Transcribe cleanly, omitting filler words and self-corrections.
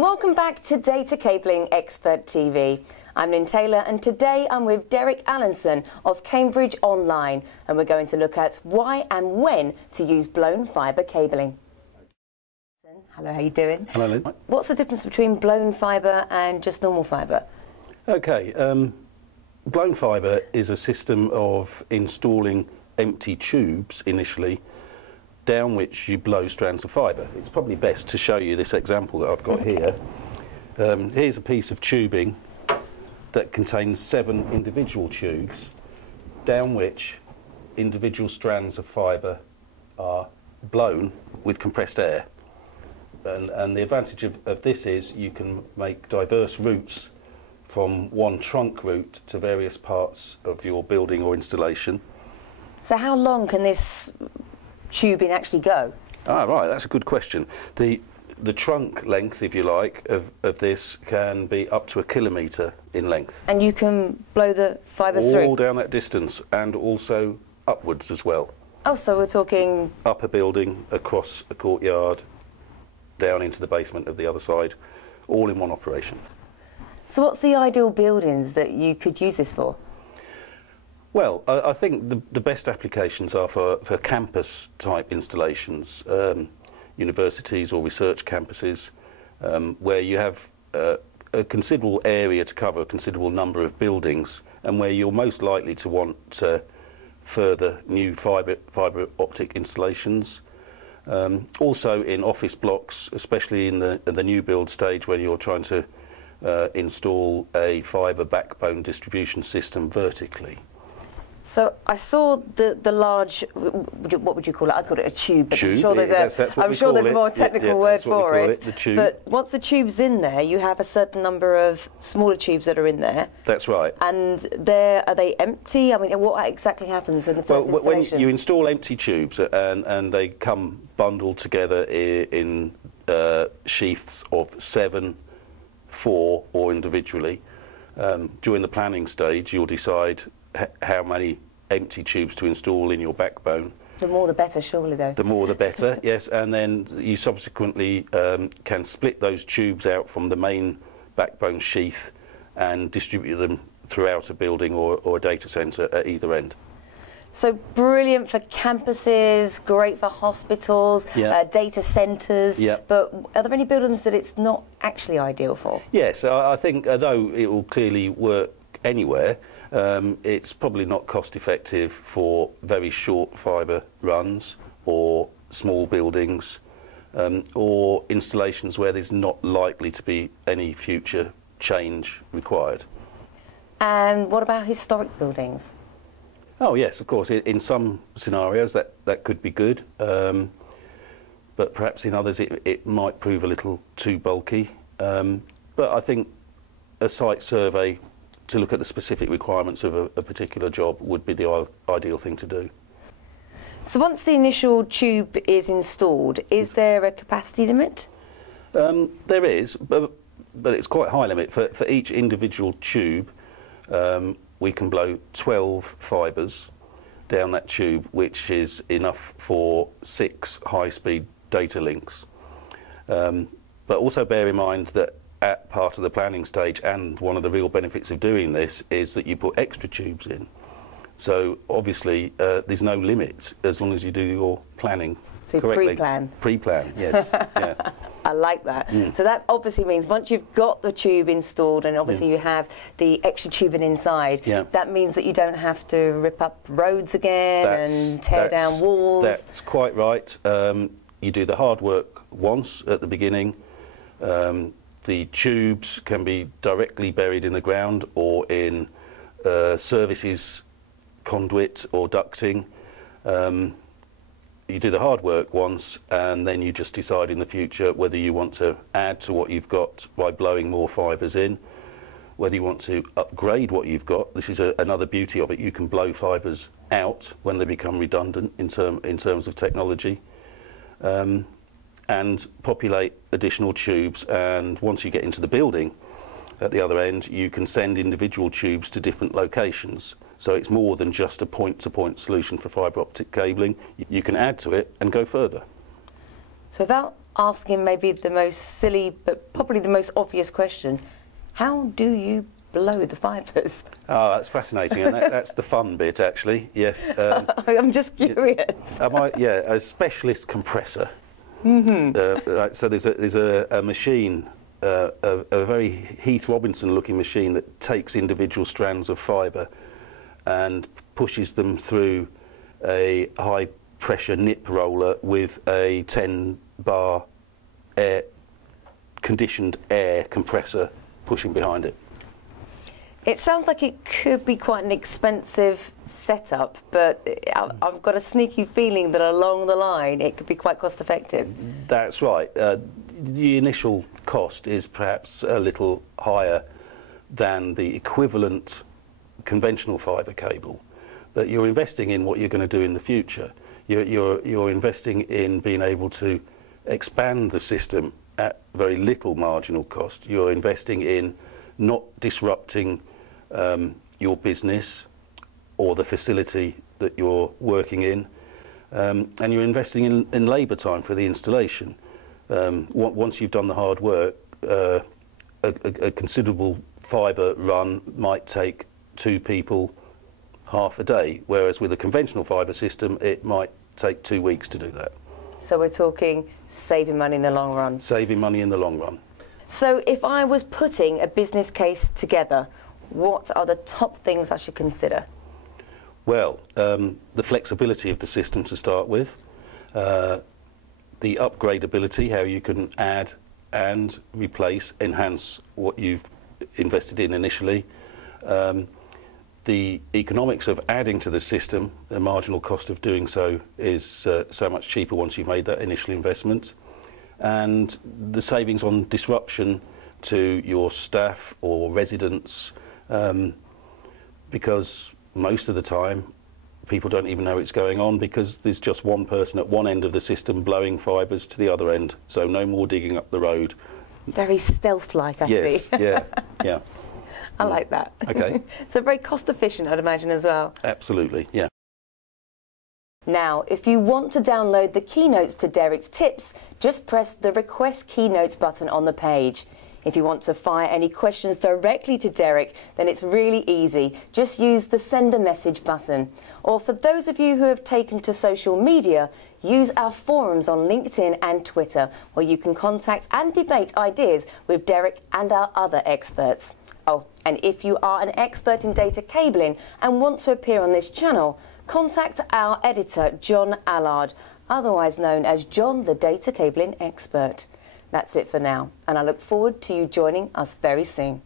Welcome back to Data Cabling Expert TV. I'm Lynn Taylor, and today I'm with Derek Allenson of Cambridge Online, and we're going to look at why and when to use blown fibre cabling. Hello, how you doing? Hello, Lynn. What's the difference between blown fibre and just normal fibre? Okay, blown fibre is a system of installing empty tubes initially, down which you blow strands of fibre. It's probably best to show you this example that I've got here. Here's a piece of tubing that contains 7 individual tubes, down which individual strands of fibre are blown with compressed air. And the advantage of this is you can make diverse routes from one trunk route to various parts of your building or installation. So how long can this tubing actually go? Ah, right, that's a good question. The trunk length, if you like, of this can be up to 1 kilometre in length. And you can blow the fibre through? All down that distance, and also upwards as well. Oh, so we're talking... Up a building, across a courtyard, down into the basement of the other side, all in one operation. So what's the ideal buildings that you could use this for? Well, I think the best applications are for campus type installations, universities or research campuses, where you have a considerable area to cover, a considerable number of buildings, and where you're most likely to want further new fibre optic installations. Also in office blocks, especially in the new build stage, where you're trying to install a fibre backbone distribution system vertically. So I saw the large, what would you call it? I call it a tube, but tube, I'm sure there's a more technical word for it. The tube. But once the tube's in there, you have a certain number of smaller tubes that are in there. That's right. And are they empty? I mean, what exactly happens in the first installation? When you install empty tubes and they come bundled together in sheaths of 7, 4 or individually, during the planning stage you'll decide how many empty tubes to install in your backbone. The more the better, surely, though. The more the better, yes, and then you subsequently can split those tubes out from the main backbone sheath and distribute them throughout a building or a data centre at either end. So brilliant for campuses, great for hospitals, data centres, but are there any buildings that it's not actually ideal for? Yes, I think although it will clearly work anywhere, it's probably not cost effective for very short fibre runs or small buildings or installations where there's not likely to be any future change required. And what about historic buildings? Oh yes, of course. In some scenarios that could be good, but perhaps in others it might prove a little too bulky. But I think a site survey to look at the specific requirements of a particular job would be the ideal thing to do. So once the initial tube is installed, is there a capacity limit? There is, but it's quite a high limit. For each individual tube, we can blow 12 fibres down that tube, which is enough for 6 high-speed data links. But also bear in mind that at part of the planning stage, and one of the real benefits of doing this is that you put extra tubes in. So obviously there's no limit as long as you do your planning correctly. Pre-plan. Pre-plan, yes. Yeah. I like that. So that obviously means once you've got the tube installed and obviously you have the extra tubing inside, that means that you don't have to rip up roads again and tear down walls. That's quite right. You do the hard work once at the beginning. The tubes can be directly buried in the ground or in services, conduit or ducting. You do the hard work once, and then you just decide in the future whether you want to add to what you've got by blowing more fibres in, whether you want to upgrade what you've got. This is another beauty of it. You can blow fibres out when they become redundant in terms of technology. And populate additional tubes, and once you get into the building at the other end you can send individual tubes to different locations, so it's more than just a point-to-point solution for fibre optic cabling. You can add to it and go further. So without asking maybe the most silly, but probably the most obvious question. How do you blow the fibres? Oh, that's fascinating, and that's the fun bit, actually. Yes. I'm just curious. Yeah, a specialist compressor. Mm-hmm. So there's a machine, a very Heath Robinson-looking machine that takes individual strands of fibre and pushes them through a high-pressure nip roller with a 10-bar conditioned air compressor pushing behind it. It sounds like it could be quite an expensive setup, but I've got a sneaky feeling that along the line it could be quite cost effective. That's right. The initial cost is perhaps a little higher than the equivalent conventional fibre cable, but you're investing in what you're going to do in the future. You're investing in being able to expand the system at very little marginal cost. You're investing in not disrupting your business or the facility that you're working in, and you're investing in labour time for the installation. Once you've done the hard work, a considerable fibre run might take 2 people half a day, whereas with a conventional fibre system it might take 2 weeks to do that. So we're talking saving money in the long run. Saving money in the long run. So if I was putting a business case together, what are the top things I should consider? Well, the flexibility of the system to start with, the upgradability, how you can add and replace, enhance what you've invested in initially, the economics of adding to the system, the marginal cost of doing so is so much cheaper once you've made that initial investment, and the savings on disruption to your staff or residents, because most of the time people don't even know it's going on because there's just one person at one end of the system blowing fibres to the other end, so no more digging up the road. Very stealth-like, I see. Yes, yeah, yeah. I like that. Okay. So very cost efficient, I'd imagine, as well. Absolutely, yeah. Now, if you want to download the keynotes to Derek's tips, just press the Request Keynotes button on the page. If you want to fire any questions directly to Derek, then it's really easy. Just use the Send a Message button. Or for those of you who have taken to social media, use our forums on LinkedIn and Twitter, where you can contact and debate ideas with Derek and our other experts. Oh, and if you are an expert in data cabling and want to appear on this channel, contact our editor, John Allard, otherwise known as John the Data Cabling Expert. That's it for now, and I look forward to you joining us very soon.